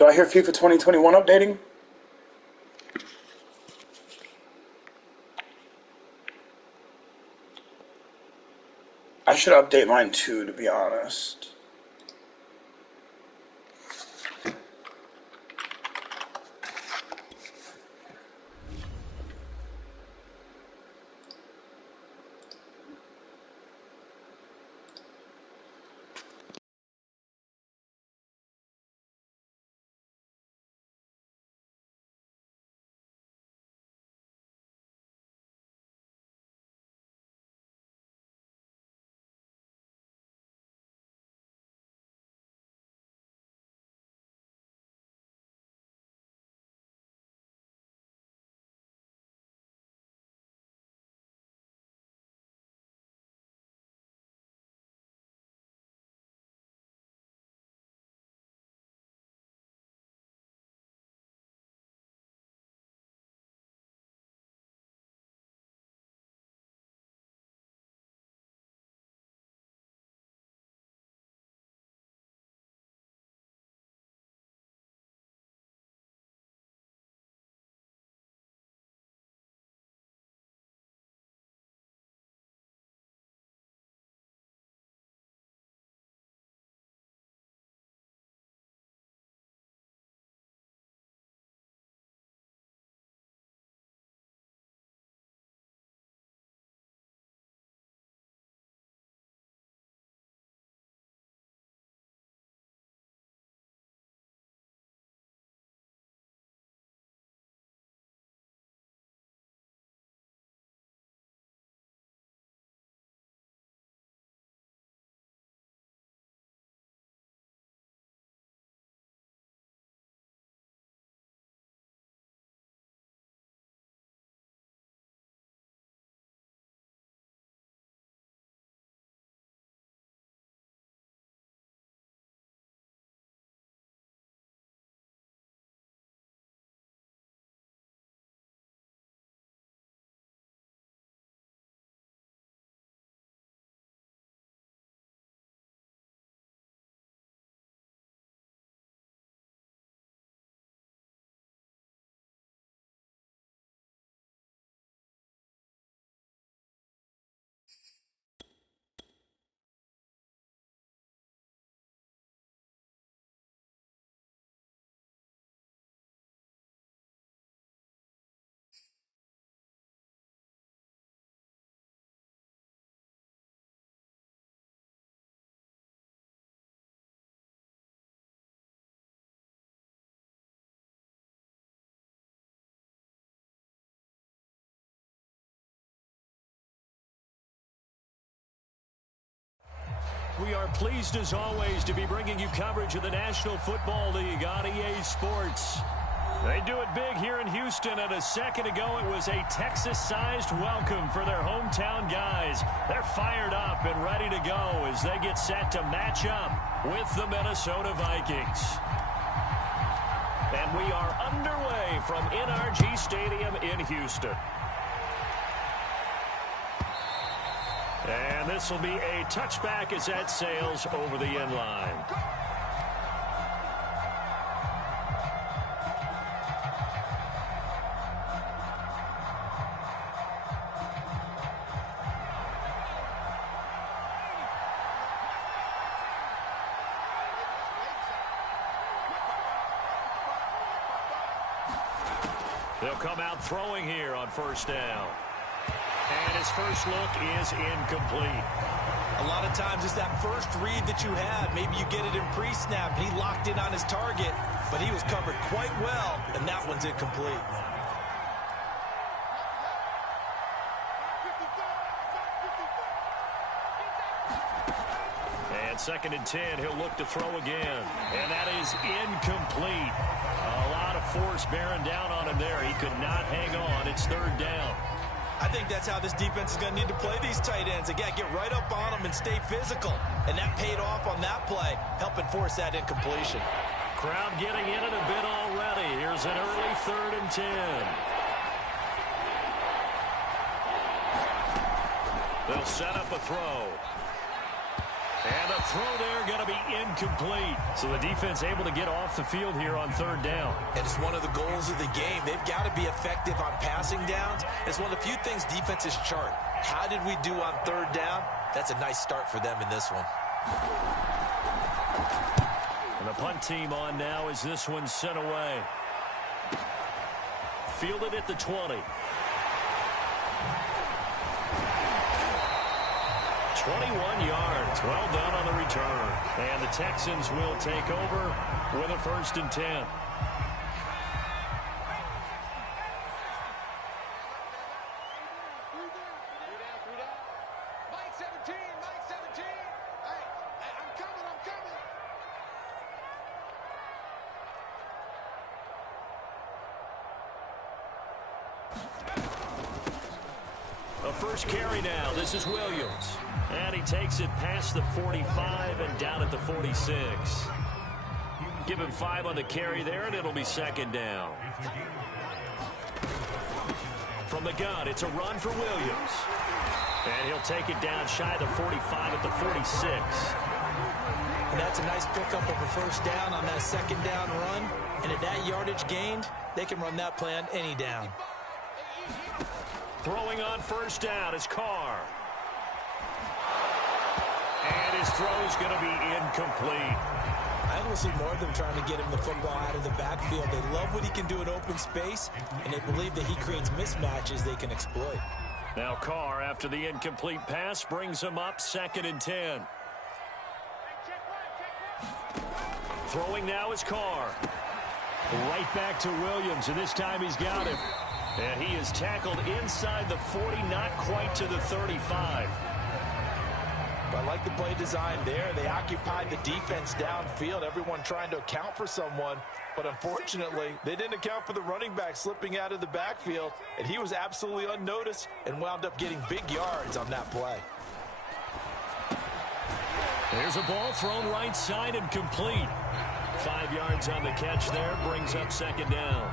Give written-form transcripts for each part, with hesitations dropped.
Do I hear FIFA 2021 updating? I should update mine too, to be honest. We are pleased, as always, to be bringing you coverage of the National Football League on EA Sports. They do it big here in Houston, and a second ago it was a Texas-sized welcome for their hometown guys. They're fired up and ready to go as they get set to match up with the Minnesota Vikings. And we are underway from NRG Stadium in Houston. And this will be a touchback as that sails over the end line. They'll come out throwing here on first down. And his first look is incomplete. A lot of times it's that first read that you had. Maybe you get it in pre-snap, and he locked in on his target, but he was covered quite well, and that one's incomplete. And 2nd and 10, he'll look to throw again. And that is incomplete. A lot of force bearing down on him there. He could not hang on. It's 3rd down. I think that's how this defense is going to need to play these tight ends. Again, get right up on them and stay physical. And that paid off on that play, helping force that incompletion. Crowd getting in it a bit already. Here's an early 3rd and 10. They'll set up a throw. And the throw there going to be incomplete. So the defense able to get off the field here on third down. And it's one of the goals of the game. They've got to be effective on passing downs. It's one of the few things defenses chart. How did we do on third down? That's a nice start for them in this one. And the punt team on now as this one sent away. Fielded at the 20. 21 yards. Well done on the return. And the Texans will take over with a 1st and 10. A first carry now. This is Williams. And he takes it past the 45 and down at the 46. Give him 5 on the carry there, and it'll be 2nd down. From the gun, it's a run for Williams. And he'll take it down shy of the 45 at the 46. And that's a nice pickup of a 1st down on that 2nd down run. And at that yardage gained, they can run that play on any down. Throwing on 1st down is Carr. And his throw is going to be incomplete. I think we'll see more of them trying to get him the football out of the backfield. They love what he can do in open space, and they believe that he creates mismatches they can exploit. Now Carr, after the incomplete pass, brings him up 2nd and 10. Throwing now is Carr. Right back to Williams, and this time he's got him. And he is tackled inside the 40, not quite to the 35. I like the play design there. They occupied the defense downfield, everyone trying to account for someone. But unfortunately, they didn't account for the running back slipping out of the backfield, and he was absolutely unnoticed and wound up getting big yards on that play. There's a ball thrown right side and complete. 5 yards on the catch there, brings up 2nd down.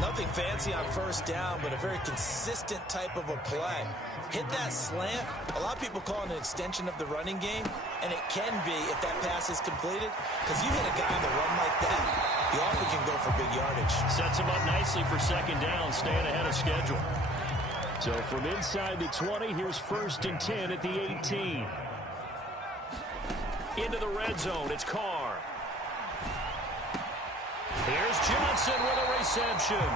Nothing fancy on 1st down, but a very consistent type of a play. Hit that slant. A lot of people call it an extension of the running game, and it can be if that pass is completed, because you hit a guy on the run like that, you often can go for big yardage. Sets him up nicely for 2nd down, staying ahead of schedule. So from inside the 20, here's 1st and 10 at the 18. Into the red zone, it's Carr. Here's Johnson with a reception.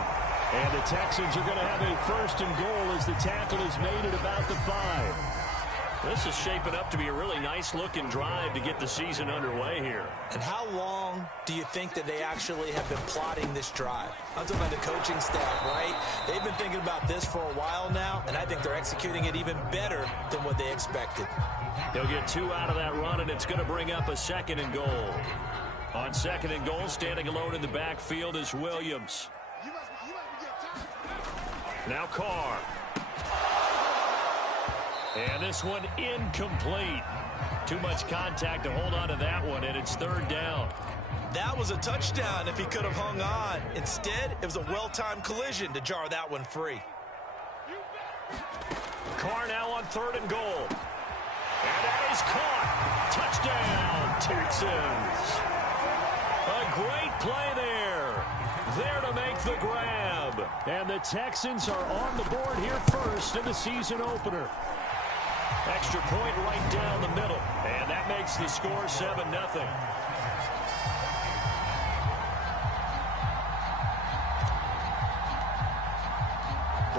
And the Texans are going to have a 1st and goal as the tackle is made at about the 5. This is shaping up to be a really nice-looking drive to get the season underway here. And how long do you think that they actually have been plotting this drive? I'm talking about the coaching staff, right? They've been thinking about this for a while now, and I think they're executing it even better than what they expected. They'll get 2 out of that run, and it's going to bring up a 2nd and goal. On 2nd and goal, standing alone in the backfield is Williams. Now Carr. And this one incomplete. Too much contact to hold on to that one, and it's 3rd down. That was a touchdown if he could have hung on. Instead, it was a well-timed collision to jar that one free. Carr now on 3rd and goal. And that is caught. Touchdown, Texans. A great play there. There to make the grab. And the Texans are on the board here first in the season opener. Extra point right down the middle. And that makes the score 7-0.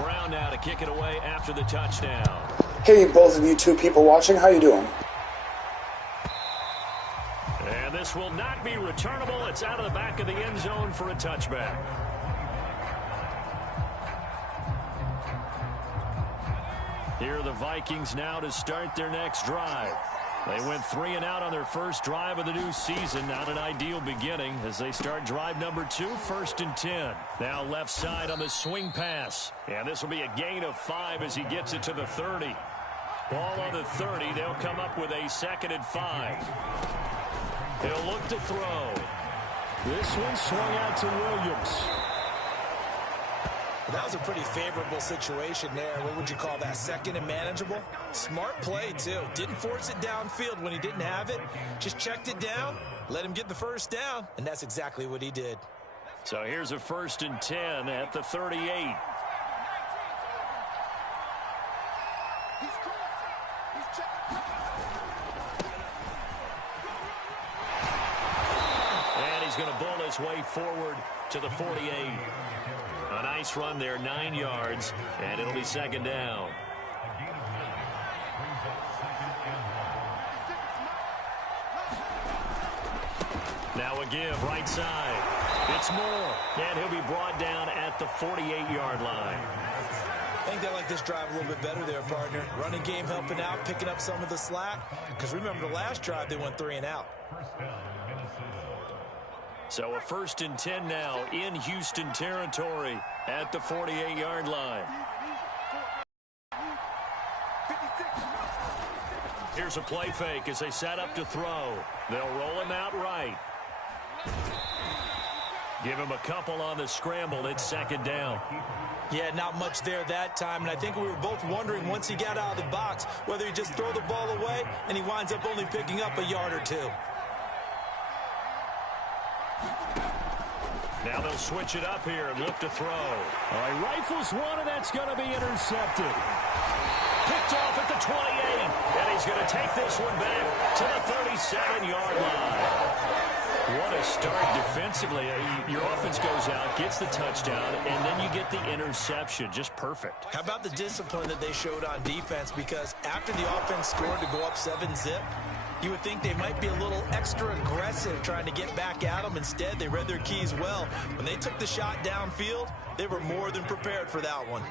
Brown now to kick it away after the touchdown. Hey, both of you two people watching, how you doing? And this will not be returnable. It's out of the back of the end zone for a touchback. Here are the Vikings now to start their next drive. They went 3 and out on their first drive of the new season. Not an ideal beginning as they start drive number 2, 1st and 10. Now left side on the swing pass. And this will be a gain of 5 as he gets it to the 30. Ball on the 30. They'll come up with a 2nd and 5. He'll look to throw. This one swung out to Williams. That was a pretty favorable situation there. What would you call that? Second and manageable? Smart play, too. Didn't force it downfield when he didn't have it. Just checked it down, let him get the first down, and that's exactly what he did. So here's a 1st and 10 at the 38. And he's going to bull his way forward to the 48. A nice run there, 9 yards, and it'll be 2nd down. Now a give, right side. It's Moore, and he'll be brought down at the 48-yard line. I think they like this drive a little bit better there, partner. Running game helping out, picking up some of the slack. Because remember the last drive, they went 3 and out. So a 1st and 10 now in Houston territory at the 48-yard line. Here's a play fake as they set up to throw. They'll roll him out right. Give him a couple on the scramble. It's 2nd down. Yeah, not much there that time, and I think we were both wondering once he got out of the box whether he just throw the ball away and he winds up only picking up a yard or 2. Now they'll switch it up here and look to throw. All right, rifles one, and that's going to be intercepted. Picked off at the 28, and he's going to take this one back to the 37-yard line. What a start defensively. Your offense goes out, gets the touchdown, and then you get the interception. Just perfect. How about the discipline that they showed on defense? Because after the offense scored to go up 7-zip, you would think they might be a little extra aggressive trying to get back at them. Instead, they read their keys well. When they took the shot downfield, they were more than prepared for that one.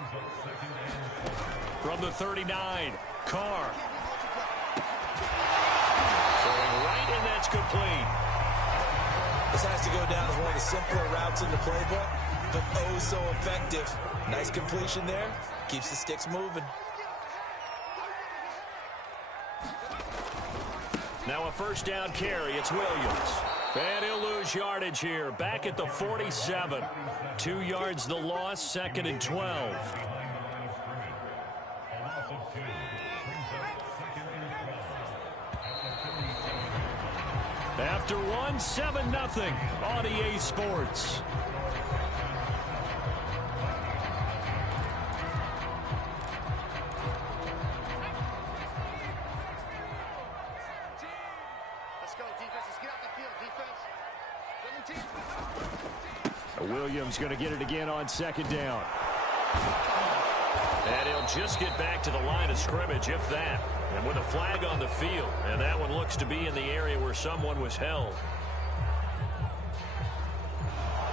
From the 39, Carr. Throwing right, and that's complete. This has to go down as one of the simpler routes in the playbook, but oh so effective. Nice completion there. Keeps the sticks moving. Now a 1st down carry. It's Williams. And he'll lose yardage here. Back at the 47. 2 yards the loss, 2nd and 12. After one, 7-0 on EA Sports. Let's go, defense. Let's get out the field, defense. Williams going to get it again on 2nd down. And he'll just get back to the line of scrimmage, if that. And with a flag on the field, and that one looks to be in the area where someone was held.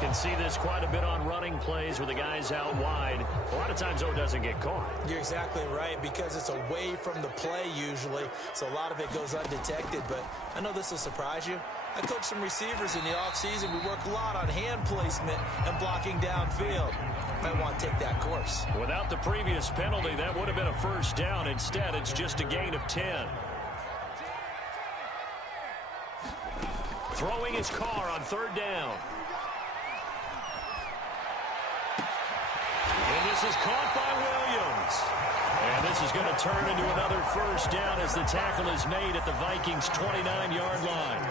Can see this quite a bit on running plays with the guys out wide. A lot of times, though, it doesn't get caught. You're exactly right, because it's away from the play usually, so a lot of it goes undetected. But I know this will surprise you. I coach some receivers in the offseason. We work a lot on hand placement and blocking downfield. Might want to take that course. Without the previous penalty, that would have been a 1st down. Instead, it's just a gain of 10. Throwing his Carr on 3rd down. And this is caught by Williams. And this is going to turn into another 1st down as the tackle is made at the Vikings' 29-yard line.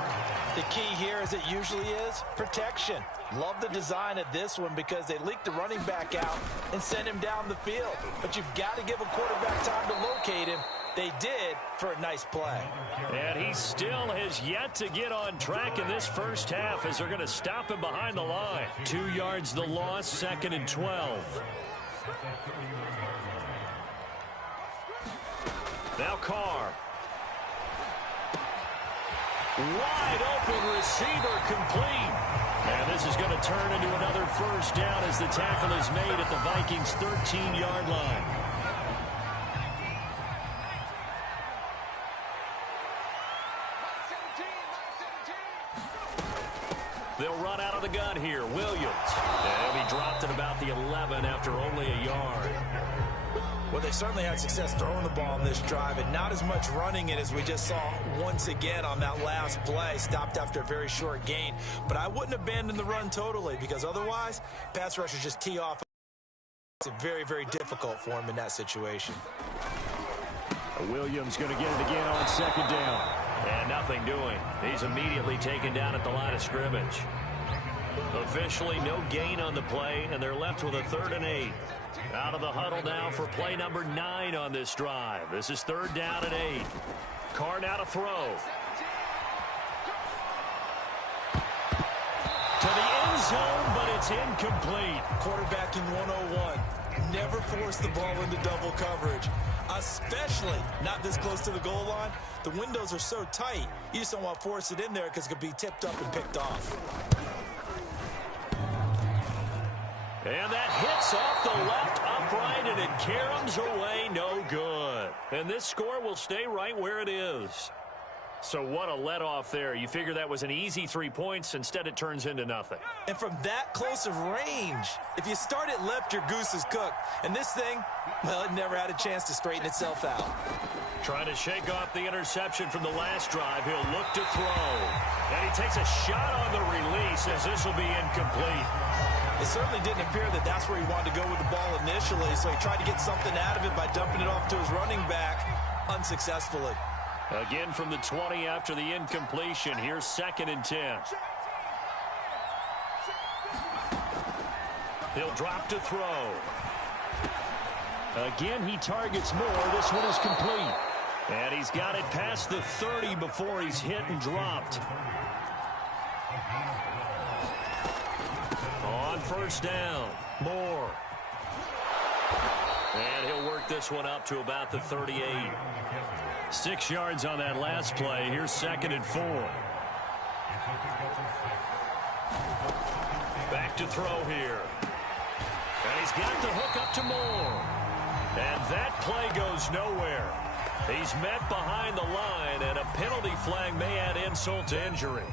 The key here, as it usually is, protection. Love the design of this one because they leaked the running back out and sent him down the field. But you've got to give a quarterback time to locate him. They did for a nice play. And he still has yet to get on track in this 1st half as they're going to stop him behind the line. 2 yards the loss, 2nd and 12. Now Carr. Wide open receiver complete. And this is going to turn into another 1st down as the tackle is made at the Vikings' 13-yard line. They'll run out of the gun here. Williams. And he dropped at about the 11 after only a yard. Well, they certainly had success throwing the ball in this drive, and not as much running it as we just saw once again on that last play. Stopped after a very short gain. But I wouldn't abandon the run totally, because otherwise, pass rushers just tee off It's very, very difficult for him in that situation. Williams going to get it again on second down. And nothing doing. He's immediately taken down at the line of scrimmage. Officially no gain on the play, and they're left with a 3rd and 8. Out of the huddle now for play number 9 on this drive. This is 3rd down and 8. Carr now to throw. To the end zone, but it's incomplete. Quarterbacking 101. Never force the ball into double coverage, especially not this close to the goal line. The windows are so tight, you just don't want to force it in there because it could be tipped up and picked off. And that hits off the left upright, and it caroms away, no good. And this score will stay right where it is. So what a let-off there. You figure that was an easy 3 points. Instead, it turns into nothing. And from that close of range, if you start it left, your goose is cooked. And this thing, well, it never had a chance to straighten itself out. Trying to shake off the interception from the last drive. He'll look to throw. And he takes a shot on the release as this will be incomplete. It certainly didn't appear that that's where he wanted to go with the ball initially, so he tried to get something out of it by dumping it off to his running back unsuccessfully. Again from the 20 after the incompletion. Here's 2nd and 10. He'll drop to throw. Again, he targets more. This one is complete. And he's got it past the 30 before he's hit and dropped. On 1st down, Moore. And he'll work this one up to about the 38. 6 yards on that last play. Here's 2nd and 4. Back to throw here. And he's got the hook up to Moore. And that play goes nowhere. He's met behind the line, and a penalty flag may add insult to injury.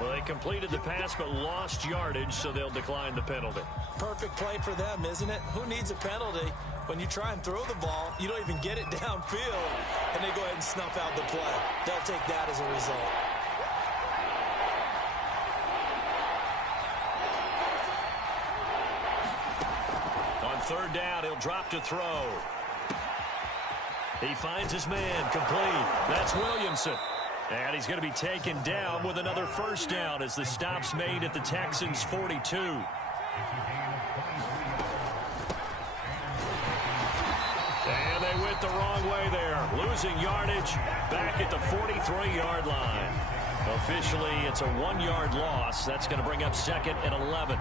Well, they completed the pass but lost yardage, so they'll decline the penalty. Perfect play for them, isn't it? Who needs a penalty? When you try and throw the ball, you don't even get it downfield, and they go ahead and snuff out the play. They'll take that as a result. On 3rd down, he'll drop to throw. He finds his man, complete. That's Williamson. And he's going to be taken down with another 1st down as the stop's made at the Texans' 42. And they went the wrong way there. Losing yardage back at the 43-yard line. Officially, it's a 1-yard loss. That's going to bring up 2nd and 11.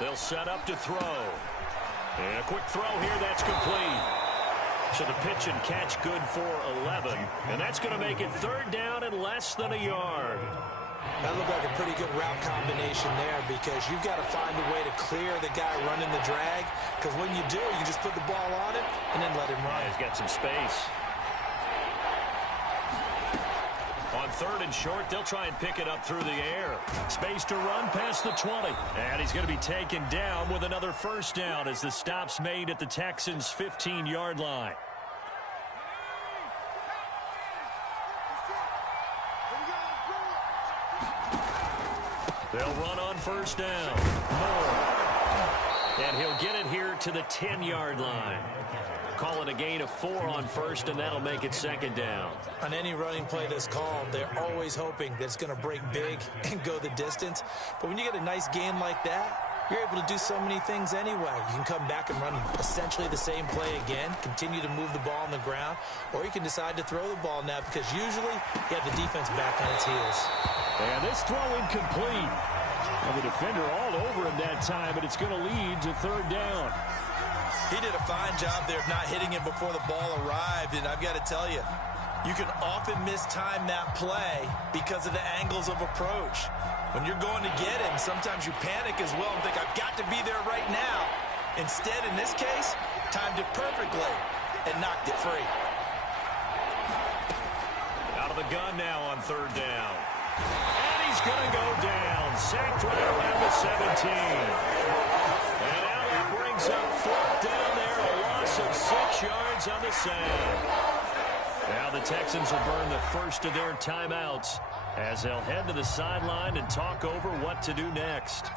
They'll set up to throw. And a quick throw here, that's complete. So the pitch and catch good for 11. And that's going to make it 3rd down and less than a yard. That looked like a pretty good route combination there because you've got to find a way to clear the guy running the drag. Because when you do, you just put the ball on him and then let him run. Yeah, he's got some space. On 3rd and short, they'll try and pick it up through the air. Space to run past the 20. And he's going to be taken down with another 1st down as the stop's made at the Texans' 15-yard line. They'll run on 1st down. Moore. And he'll get it here to the 10-yard line. Calling a gain of 4 on 1st, and that'll make it 2nd down. On any running play that's called, they're always hoping that it's going to break big and go the distance. But when you get a nice gain like that, you're able to do so many things anyway. You can come back and run essentially the same play again, continue to move the ball on the ground, or you can decide to throw the ball now because usually you have the defense back on its heels. And this throw incomplete. And the defender all over him that time, but it's going to lead to 3rd down. He did a fine job there of not hitting him before the ball arrived, and I've got to tell you, you can often mistime that play because of the angles of approach. When you're going to get him, sometimes you panic as well and think, I've got to be there right now. Instead, in this case, timed it perfectly and knocked it free. Out of the gun now on 3rd down. And he's going to go down. Sacked right around the 17. And now that brings up fourth down there, a loss of 6 yards on the save. Now the Texans will burn the first of their timeouts as they'll head to the sideline and talk over what to do next.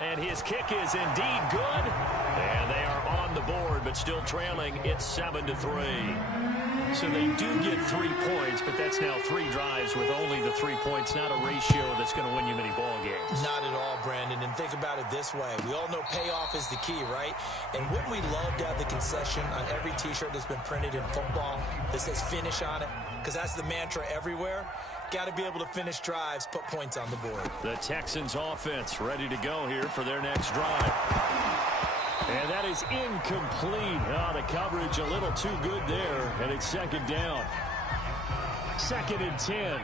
And his kick is indeed good. And they are on the board, but still trailing. It's 7-3. So they do get 3 points, but that's now 3 drives with only the 3 points, not a ratio that's going to win you many ball games. Not at all, Brandon. And think about it this way. We all know payoff is the key, right? And wouldn't we love to have the concession on every T-shirt that's been printed in football that says finish on it? Because that's the mantra everywhere. Got to be able to finish drives, put points on the board. The Texans offense ready to go here for their next drive. And that is incomplete. Oh, the coverage a little too good there, and it's second down. 2nd and 10.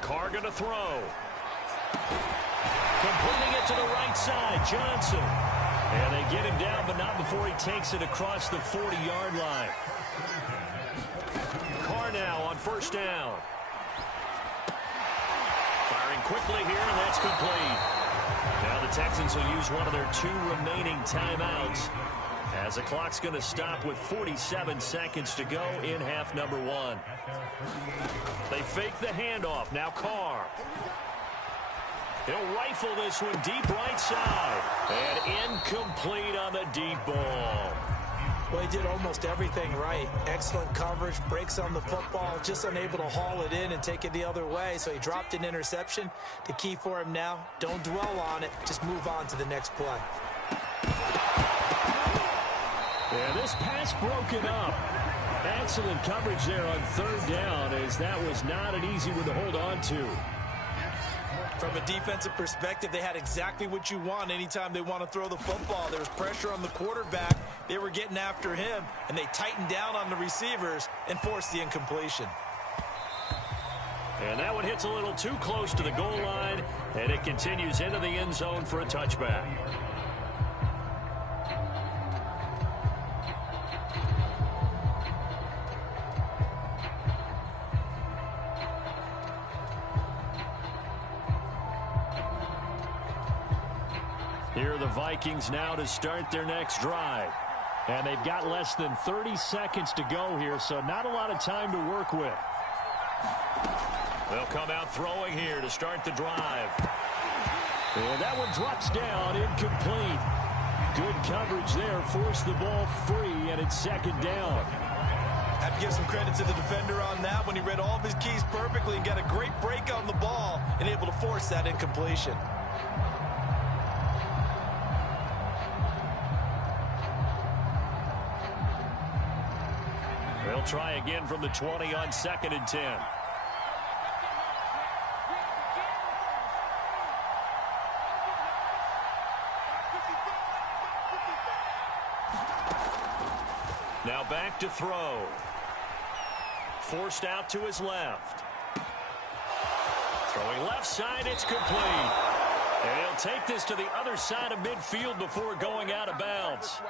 Carr going to throw. Completing it to the right side, Johnson. And they get him down, but not before he takes it across the 40-yard line. Carr now on first down. Firing quickly here, and that's complete. Now the Texans will use one of their 2 remaining timeouts as the clock's going to stop with 47 seconds to go in half number 1. They fake the handoff. Now Carr. He'll rifle this one deep right side. And incomplete on the deep ball. Well, he did almost everything right. Excellent coverage, breaks on the football, just unable to haul it in and take it the other way. So he dropped an interception. The key for him now, don't dwell on it. Just move on to the next play. Yeah, this pass broken up. Excellent coverage there on 3rd down, as that was not an easy one to hold on to. From a defensive perspective, they had exactly what you want anytime they want to throw the football. There was pressure on the quarterback. They were getting after him, and they tightened down on the receivers and forced the incompletion. And that one hits a little too close to the goal line, and it continues into the end zone for a touchback. Here are the Vikings now to start their next drive. And they've got less than 30 seconds to go here, so not a lot of time to work with. They'll come out throwing here to start the drive. And that one drops down, incomplete. Good coverage there, forced the ball free, and it's 2nd down. Have to give some credit to the defender on that when he read all of his keys perfectly and got a great break on the ball and able to force that incompletion. They'll try again from the 20 on 2nd and 10. Now back to throw. Forced out to his left. Throwing left side, it's complete. And he'll take this to the other side of midfield before going out of bounds.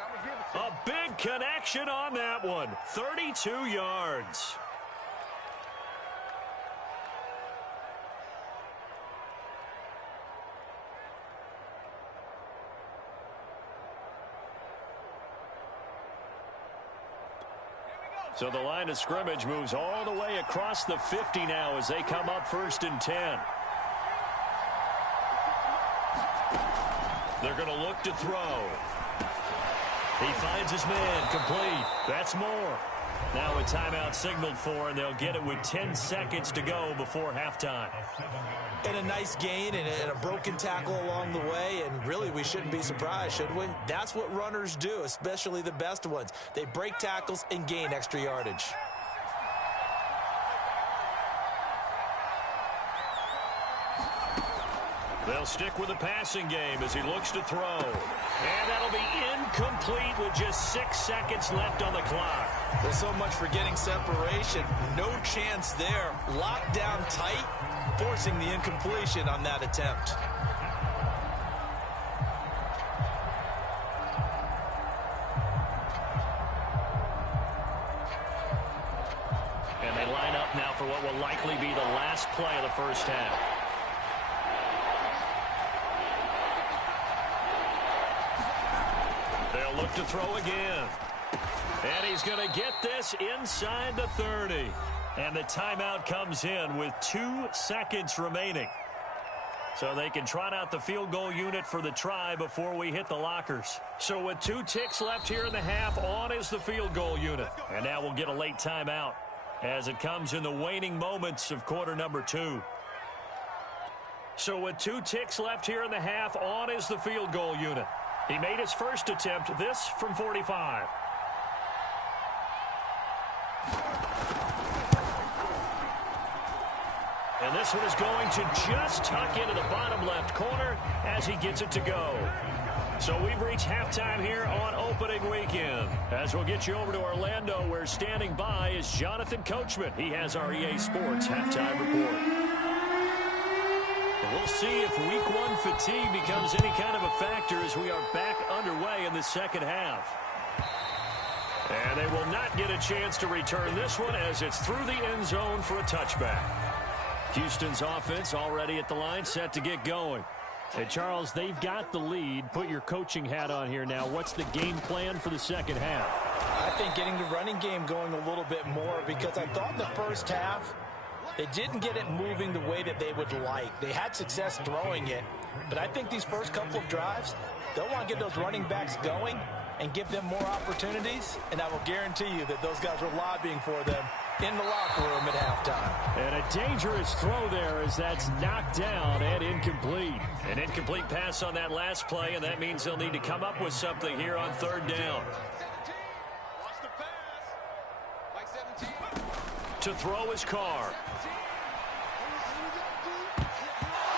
A big connection on that one. 32 yards. So the line of scrimmage moves all the way across the 50 now as they come up 1st and 10. They're going to look to throw. He finds his man, complete. That's more. Now a timeout signaled for, and they'll get it with 10 seconds to go before halftime. And a nice gain and a broken tackle along the way, and really we shouldn't be surprised, should we? That's what runners do, especially the best ones. They break tackles and gain extra yardage. They'll stick with the passing game as he looks to throw. And that'll be incomplete with just 6 seconds left on the clock. Well, so much for getting separation. No chance there. Locked down tight, forcing the incompletion on that attempt. for what will likely be the last play of the first half. They'll look to throw again. And he's going to get this inside the 30. And the timeout comes in with 2 seconds remaining. So they can trot out the field goal unit for the try before we hit the lockers. So with 2 ticks left here in the half, on is the field goal unit. And now we'll get a late timeout as it comes in the waning moments of quarter number 2. So with 2 ticks left here in the half, on is the field goal unit. He made his first attempt, this from 45. And this one is going to just tuck into the bottom left corner as he gets it to go. So we've reached halftime here on opening weekend. As we'll get you over to Orlando, where standing by is Jonathan Coachman. He has our EA Sports halftime report. And we'll see if week 1 fatigue becomes any kind of a factor as we are back underway in the second half. And they will not get a chance to return this one as it's through the end zone for a touchback. Houston's offense already at the line, set to get going. Hey, Charles, they've got the lead. Put your coaching hat on here now. What's the game plan for the second half? I think getting the running game going a little bit more, because I thought in the first half they didn't get it moving the way that they would like. They had success throwing it, but I think these first couple of drives, they'll want to get those running backs going and give them more opportunities, and I will guarantee you that those guys were lobbying for them in the locker room at halftime. And a dangerous throw there as that's knocked down and incomplete. An incomplete pass on that last play, and that means they'll need to come up with something here on third down. To throw his car.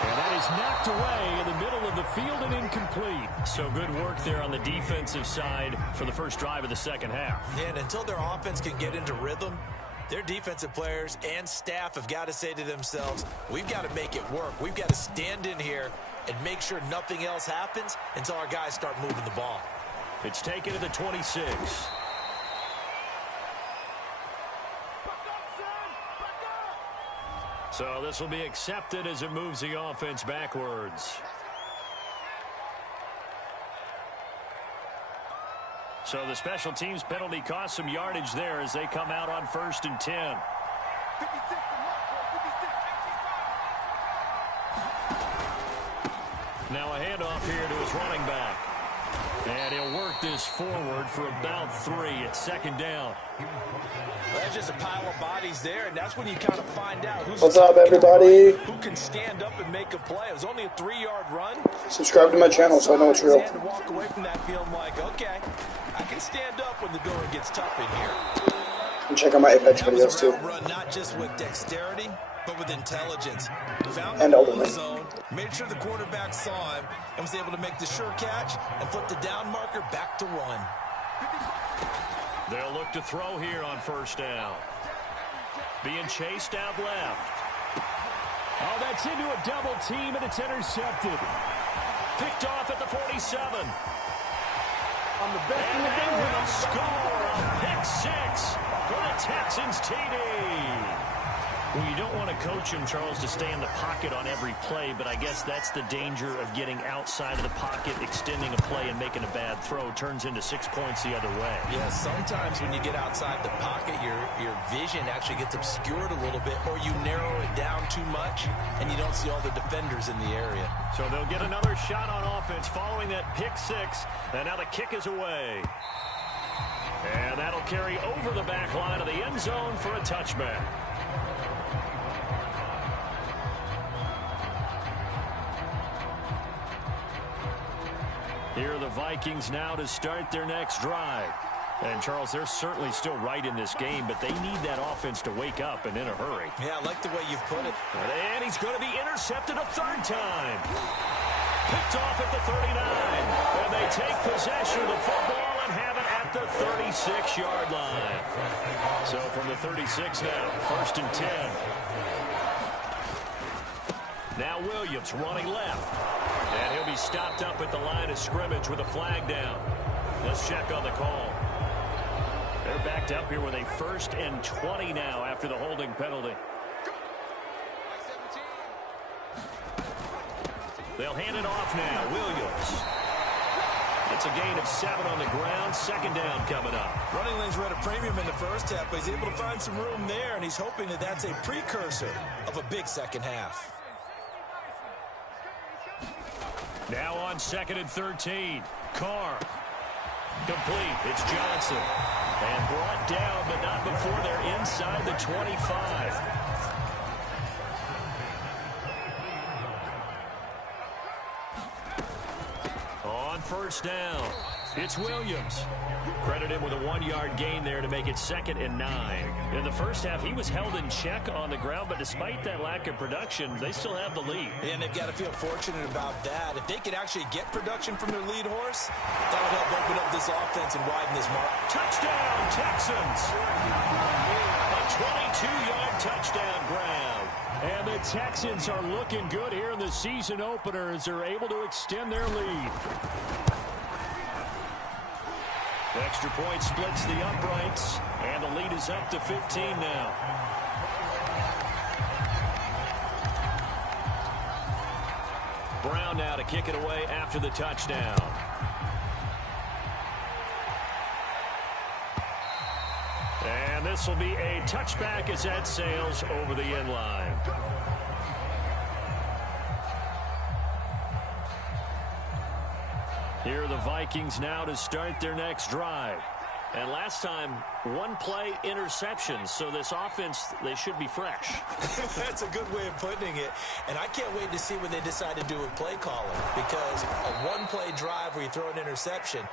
And that is knocked away in the middle of the field and incomplete. So good work there on the defensive side for the first drive of the second half. Yeah, and until their offense can get into rhythm, their defensive players and staff have got to say to themselves, we've got to make it work. We've got to stand in here and make sure nothing else happens until our guys start moving the ball. It's taken to the 26. So this will be accepted as it moves the offense backwards. So the special teams penalty cost some yardage there as they come out on 1st and 10. Now a handoff here to his running back. And he'll work this forward for about 3 at second down. There's just a pile of bodies there, and that's when you kind of find out who's What's up, everybody? who can stand up and make a play. It was only a 3-yard run. Subscribe to my channel so I know it's real. To walk away from that feeling like, okay, I can stand up when the going gets tough in here. And check out my Apex videos too. Run not just with dexterity, but with intelligence. Found And the ultimate. zone, made sure the quarterback saw him, and was able to make the sure catch and flip the down marker back to run. They'll look to throw here on 1st down. Being chased out left. Oh, that's into a double team, and it's intercepted. Picked off at the 47. I'm the best And they will score a pick 6 for the Texans TD. Well, you don't want to coach him, Charles, to stay in the pocket on every play, but I guess that's the danger of getting outside of the pocket, extending a play, and making a bad throw. Turns into 6 points the other way. Yeah, sometimes when you get outside the pocket, your vision actually gets obscured a little bit, or you narrow it down too much, and you don't see all the defenders in the area. So they'll get another shot on offense following that pick 6, and now the kick is away. And that'll carry over the back line of the end zone for a touchback. Here are the Vikings now to start their next drive. And, Charles, they're certainly still right in this game, but they need that offense to wake up and in a hurry. Yeah, I like the way you put it. And he's going to be intercepted a 3rd time. Picked off at the 39. And they take possession of the football and have it at the 36-yard line. So from the 36 now, 1st and 10. Now Williams running left. And he'll be stopped up at the line of scrimmage with a flag down. Let's check on the call. They're backed up here with a 1st and 20 now after the holding penalty. They'll hand it off now. Williams. It's a gain of 7 on the ground. Second down coming up. Running lanes were at a premium in the first half, but he's able to find some room there, and he's hoping that that's a precursor of a big second half. Now on 2nd and 13. Carr. Complete. It's Johnson. And brought down, but not before they're inside the 25. On first down, it's Williams. Credit him with a 1-yard gain there to make it 2nd and 9. In the first half, he was held in check on the ground, but despite that lack of production, they still have the lead. And they've got to feel fortunate about that. If they could actually get production from their lead horse, that would help open up this offense and widen this mark. Touchdown, Texans! A 22-yard touchdown grab. And the Texans are looking good here in the season opener as they're able to extend their lead. The extra point splits the uprights, and the lead is up to 15 now. Brown now to kick it away after the touchdown. And this will be a touchback as that sails over the end line. Here are the Vikings now to start their next drive. And last time, 1-play interception. So this offense, they should be fresh. That's a good way of putting it. And I can't wait to see what they decide to do with play calling. Because a 1-play drive where you throw an interception,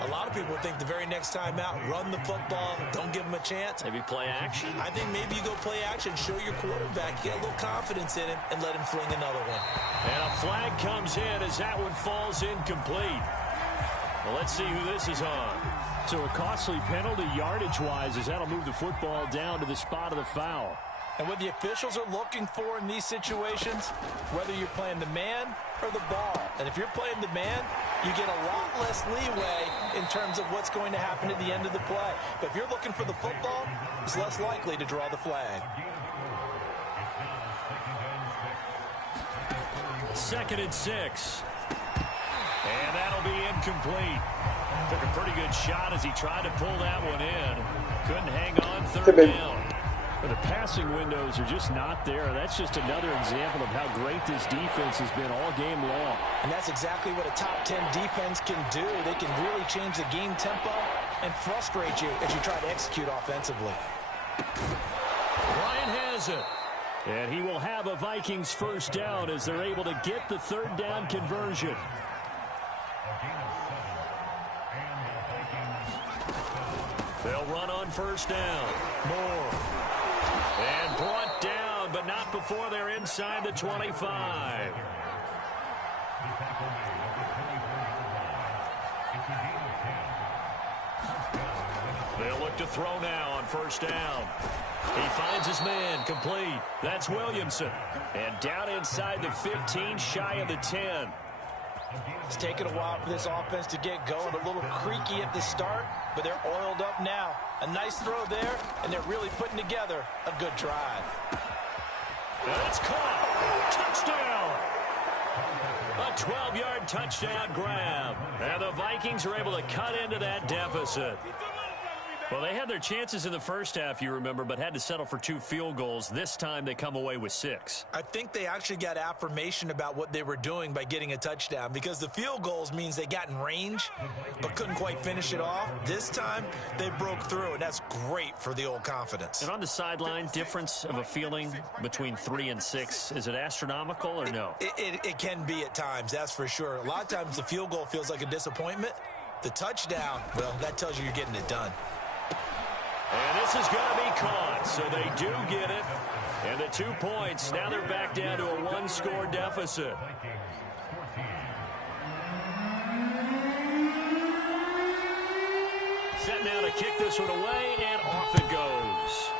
a lot of people think the very next time out, run the football, don't give them a chance. Maybe play action? I think maybe you go play action, show your quarterback, get a little confidence in him, and let him fling another one. And a flag comes in as that one falls incomplete. Well, let's see who this is on. So a costly penalty yardage-wise as that'll move the football down to the spot of the foul. And what the officials are looking for in these situations, whether you're playing the man or the ball. And if you're playing the man, you get a lot less leeway in terms of what's going to happen at the end of the play. But if you're looking for the football, it's less likely to draw the flag. 2nd and 6. And that'll be incomplete. Took a pretty good shot as he tried to pull that one in. Couldn't hang on 3rd down. But the passing windows are just not there. That's just another example of how great this defense has been all game long. And that's exactly what a top 10 defense can do. They can really change the game tempo and frustrate you as you try to execute offensively. Ryan has it. And he will have a Vikings first down as they're able to get the 3rd down conversion. They'll run on first down. Moore. And brought down, but not before they're inside the 25. They'll look to throw now on first down. He finds his man, complete. That's Williamson. And down inside the 15, shy of the 10. It's taken a while for this offense to get going. A little creaky at the start, but they're oiled up now. A nice throw there, and they're really putting together a good drive. And it's caught. Touchdown. A 12-yard touchdown grab. And the Vikings are able to cut into that deficit. Well, they had their chances in the first half, you remember, but had to settle for 2 field goals. This time they come away with 6. I think they actually got affirmation about what they were doing by getting a touchdown, because the field goals means they got in range but couldn't quite finish it off. This time they broke through, and that's great for the old confidence. And on the sideline, difference of a feeling between 3 and 6, is it astronomical or no? It can be at times, that's for sure. A lot of times the field goal feels like a disappointment. The touchdown, well, that tells you you're getting it done. And this is going to be caught, so they do get it. And the 2 points, now they're back down to a 1-score deficit. Set now to kick this one away, and off it goes.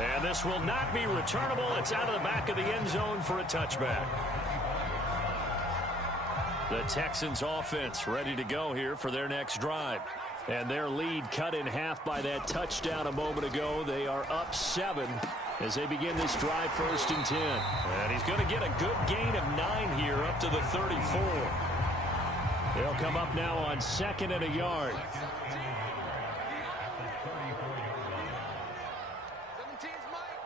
And this will not be returnable. It's out of the back of the end zone for a touchback. The Texans offense ready to go here for their next drive. And their lead cut in half by that touchdown a moment ago. They are up 7 as they begin this drive, 1st and 10. And he's going to get a good gain of 9 here up to the 34. They'll come up now on 2nd and a yard. 17's Mike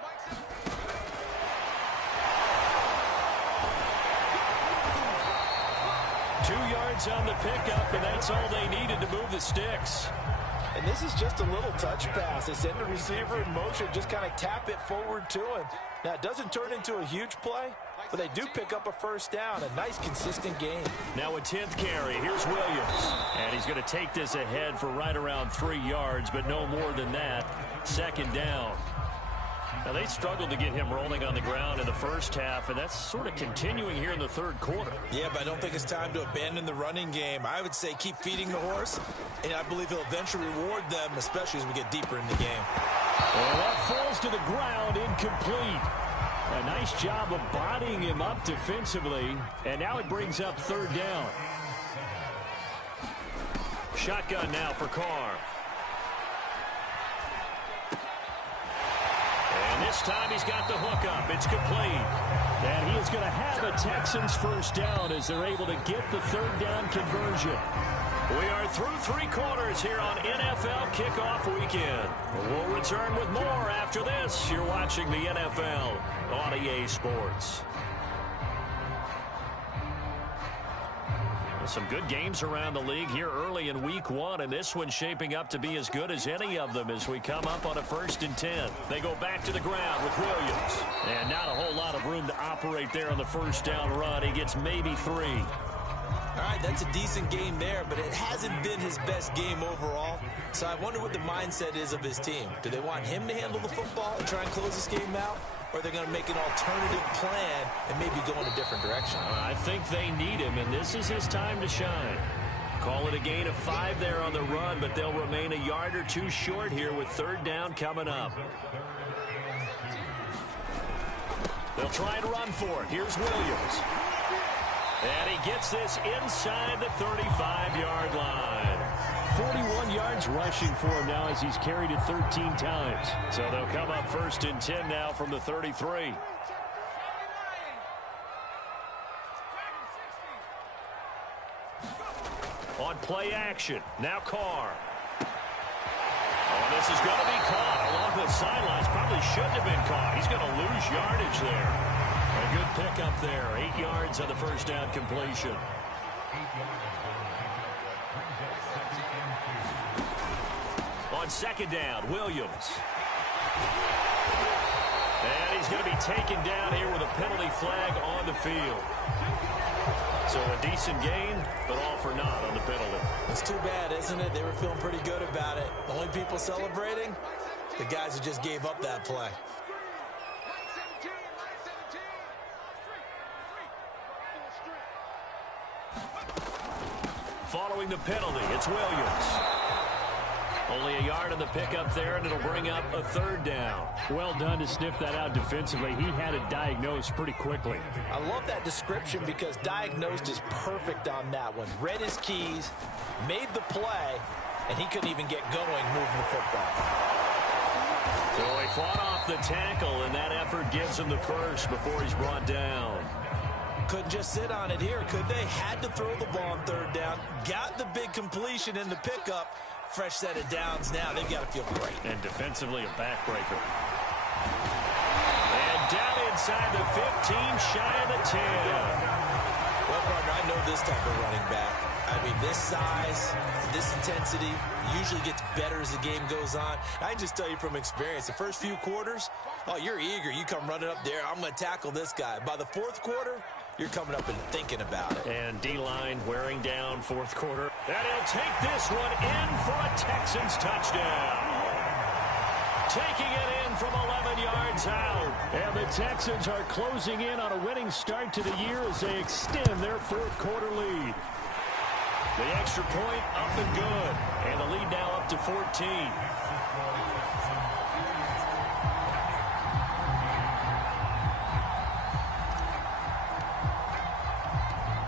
17. 2 yards on the pickup, and that's all they needed to move the sticks. And this is just a little touch pass. They send the receiver in motion, just kind of tap it forward to him. Now, it doesn't turn into a huge play, but they do pick up a 1st down. A nice, consistent game. Now a 10th carry. Here's Williams. And he's going to take this ahead for right around 3 yards, but no more than that. 2nd down. Now, they struggled to get him rolling on the ground in the first half, and that's sort of continuing here in the 3rd quarter. Yeah, but I don't think it's time to abandon the running game. I would say keep feeding the horse, and I believe he'll eventually reward them, especially as we get deeper in the game. Well, that falls to the ground, incomplete. A nice job of bodying him up defensively, and now it brings up 3rd down. Shotgun now for Carr. And this time he's got the hook up. It's complete. And he is going to have a Texans 1st down as they're able to get the 3rd down conversion. We are through 3 quarters here on NFL Kickoff Weekend. We'll return with more after this. You're watching the NFL on EA Sports. Some good games around the league here early in week 1, and this one's shaping up to be as good as any of them as we come up on a 1st and 10. They go back to the ground with Williams. And not a whole lot of room to operate there on the 1st down run. He gets maybe 3. All right, that's a decent game there, but it hasn't been his best game overall. So I wonder what the mindset is of his team. Do they want him to handle the football and try and close this game out? Or are they going to make an alternative plan and maybe go in a different direction? I think they need him, and this is his time to shine. Call it a gain of 5 there on the run, but they'll remain a yard or 2 short here with 3rd down coming up. They'll try and run for it. Here's Williams. And he gets this inside the 35-yard line. 41 yards rushing for him now as he's carried it 13 times. So they'll come up 1st and 10 now from the 33. On play action, now Carr. Oh, this is going to be caught along the sidelines. Probably shouldn't have been caught. He's going to lose yardage there. A good pickup there. 8 yards on the 1st down completion. On 2nd down, Williams. And he's going to be taken down here with a penalty flag on the field. So a decent gain, but all for naught on the penalty. It's too bad, isn't it? They were feeling pretty good about it. The only people celebrating, the guys who just gave up that play. Following the penalty, it's Williams. Only a yard on the pickup there, and it'll bring up a 3rd down. Well done to sniff that out defensively. He had it diagnosed pretty quickly. I love that description because diagnosed is perfect on that one. Read his keys, made the play, and he couldn't even get going moving the football. So he fought off the tackle, and that effort gives him the 1st before he's brought down. Couldn't just sit on it here, could they? Had to throw the ball on 3rd down. Got the big completion in the pickup. Fresh set of downs now. They've got to feel great. And defensively, a backbreaker. And down inside the 15, shy of the 10. Well, partner, I know this type of running back. I mean, this size, this intensity usually gets better as the game goes on. I can just tell you from experience, the first few quarters, oh, you're eager. You come running up there. I'm going to tackle this guy. By the 4th quarter, you're coming up and thinking about it. And D-line wearing down 4th quarter. And he'll take this one in for a Texans touchdown. Taking it in from 11 yards out. And the Texans are closing in on a winning start to the year as they extend their 4th quarter lead. The extra point up and good. And the lead now up to 14.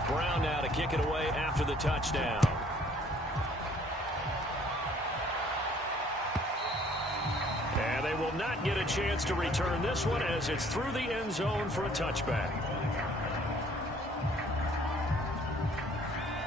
Brown now to kick it away after the touchdown. And And they will not get a chance to return this one as it's through the end zone for a touchback.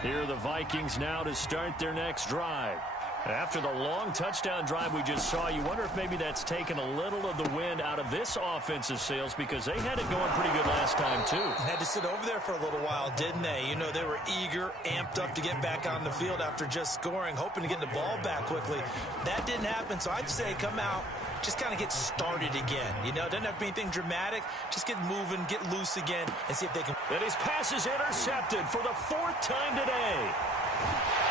Here are the Vikings now to start their next drive. After the long touchdown drive we just saw, you wonder if maybe that's taken a little of the wind out of this offensive sails because they had it going pretty good last time, too. Had to sit over there for a little while, didn't they? You know, they were eager, amped up to get back on the field after just scoring, hoping to get the ball back quickly. That didn't happen, so I'd say come out, just kind of get started again. You know, doesn't have to be anything dramatic. Just get moving, get loose again, and see if they can. And his pass is intercepted for the 4th time today.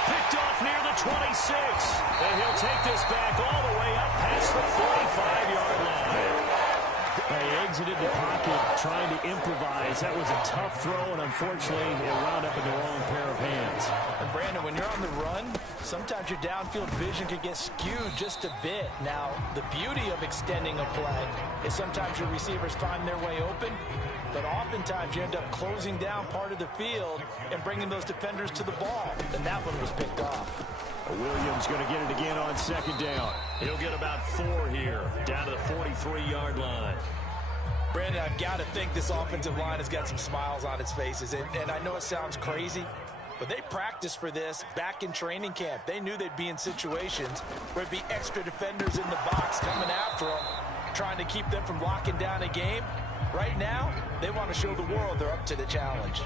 Picked off near the 26. And he'll take this back all the way up past the 45-yard line. They exited the pocket trying to improvise. That was a tough throw, and unfortunately, it wound up in the wrong pair of hands. And Brandon, when you're on the run, sometimes your downfield vision can get skewed just a bit. Now, the beauty of extending a play is sometimes your receivers find their way open, but oftentimes you end up closing down part of the field and bringing those defenders to the ball. And that one was picked off. Williams going to get it again on 2nd down. He'll get about 4 here, down to the 43-yard line. Brandon, I've got to think this offensive line has got some smiles on its faces. And I know it sounds crazy, but they practiced for this back in training camp. They knew they'd be in situations where there'd be extra defenders in the box coming after them, trying to keep them from locking down a game. Right now, they want to show the world they're up to the challenge.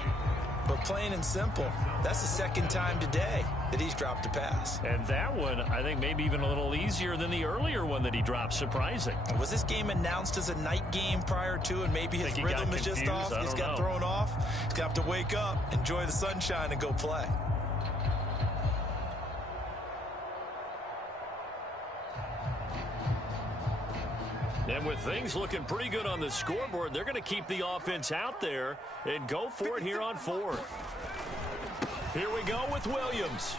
But plain and simple, that's the 2nd time today that he's dropped a pass. And that one, I think, maybe even a little easier than the earlier one that he dropped. Surprising. Was this game announced as a night game prior to, and maybe his rhythm is just off? He's got thrown off. He's going to have to wake up, enjoy the sunshine, and go play. And with things looking pretty good on the scoreboard, they're going to keep the offense out there and go for it here on 4th. Here we go with Williams.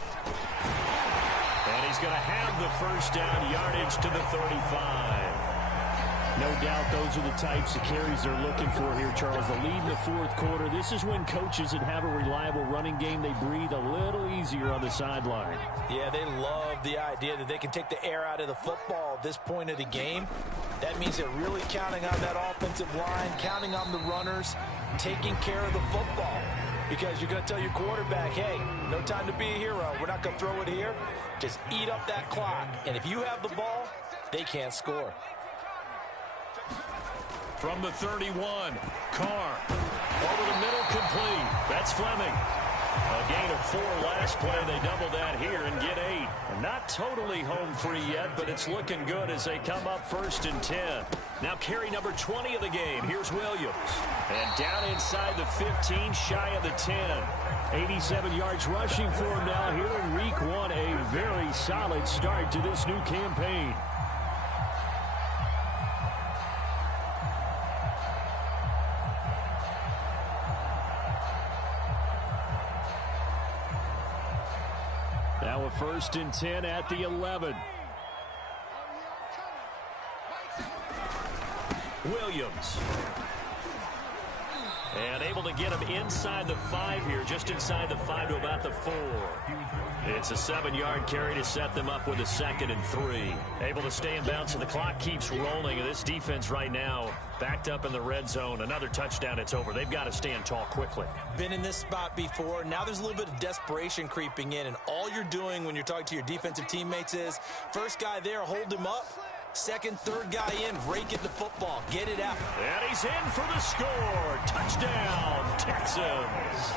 And he's going to have the 1st down, yardage to the 35. No doubt those are the types of carries they're looking for here, Charles. The lead in the 4th quarter. This is when coaches that have a reliable running game, they breathe a little easier on the sideline. Yeah, they love the idea that they can take the air out of the football at this point of the game. That means they're really counting on that offensive line, counting on the runners, taking care of the football. Because you're going to tell your quarterback, hey, no time to be a hero. We're not going to throw it here. Just eat up that clock. And if you have the ball, they can't score. From the 31, Carr. Over the middle, complete. That's Fleming. A gain of 4 last play. They double that here and get 8. Not totally home free yet, but it's looking good as they come up 1st and 10. Now carry number 20 of the game. Here's Williams. And down inside the 15, shy of the 10. 87 yards rushing for him now here in week 1. A very solid start to this new campaign. Now a 1st and 10 at the 11. Williams. And able to get him inside the 5 here, just inside the 5 to about the 4. It's a 7-yard carry to set them up with a 2nd and 3. Able to stay in bounds, and the clock keeps rolling. And this defense right now backed up in the red zone. Another touchdown, it's over. They've got to stand tall quickly. Been in this spot before. Now there's a little bit of desperation creeping in. And all you're doing when you're talking to your defensive teammates is, first guy there, hold him up. Second, third guy in, rake at the football. Get it out. And he's in for the score. Touchdown, Texans.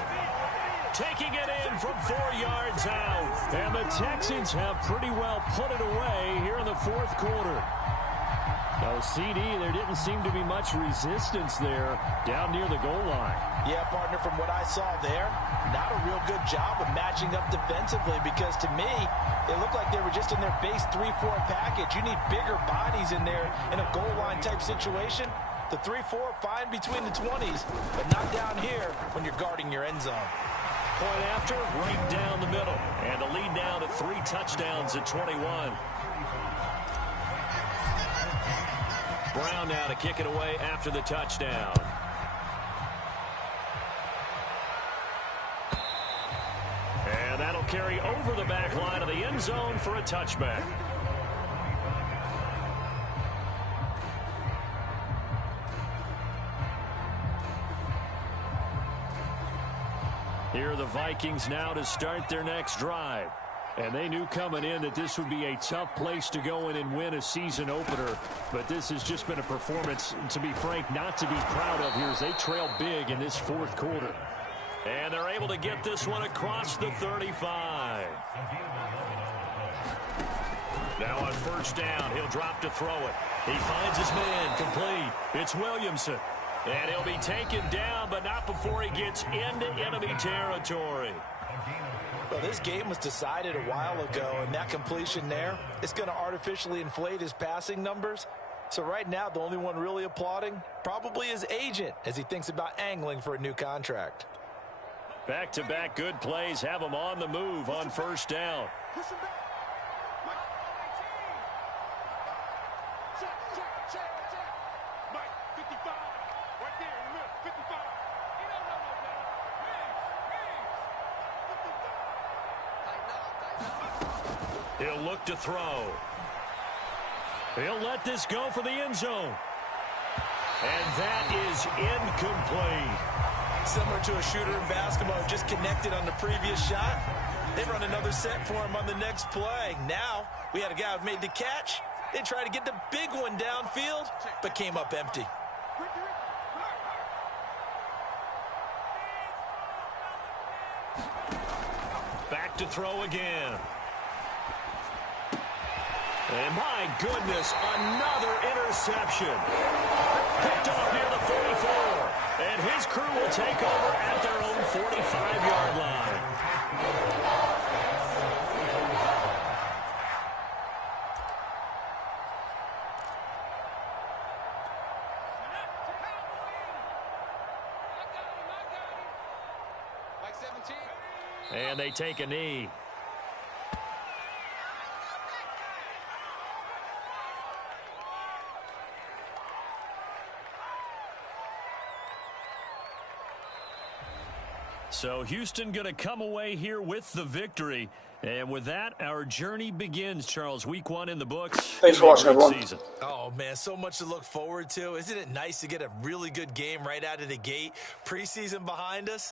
Taking it in from 4 yards out. And the Texans have pretty well put it away here in the 4th quarter. No, CD, there didn't seem to be much resistance there down near the goal line. Yeah, partner, from what I saw there, not a real good job of matching up defensively because to me, it looked like they were just in their base 3-4 package. You need bigger bodies in there in a goal line type situation. The 3-4, fine between the 20s, but not down here when you're guarding your end zone. Point after, right down the middle. And the lead now to 3 touchdowns at 21. Brown now to kick it away after the touchdown. And that'll carry over the back line of the end zone for a touchback. Here are the Vikings now to start their next drive. And they knew coming in that this would be a tough place to go in and win a season opener. But this has just been a performance, to be frank, not to be proud of here as they trail big in this fourth quarter. And they're able to get this one across the 35. Now on first down, he'll drop to throw it. He finds his man, complete. It's Williamson. And he'll be taken down, but not before he gets into enemy territory. Well, this game was decided a while ago, and that completion there is going to artificially inflate his passing numbers. So right now, the only one really applauding probably his agent as he thinks about angling for a new contract. Back-to-back good plays have him on the move on first down. Push him back. Mike. Check. Mike, 55. Right there in the middle. 55. He don't know no better. Wings. 55. He'll look to throw. He'll let this go for the end zone. And that is incomplete. Similar to a shooter in basketball who just connected on the previous shot. They run another set for him on the next play. Now, we had a guy who made the catch. They tried to get the big one downfield, but came up empty. Back to throw again. And my goodness, another interception. Picked off near the 44. And his crew will take over at their own 45-yard line. Mike 17. And they take a knee. So Houston going to come away here with the victory. And with that, our journey begins, Charles. Week 1 in the books. Thanks for watching, everyone. Season. Oh, man, so much to look forward to. Isn't it nice to get a really good game right out of the gate? Preseason behind us.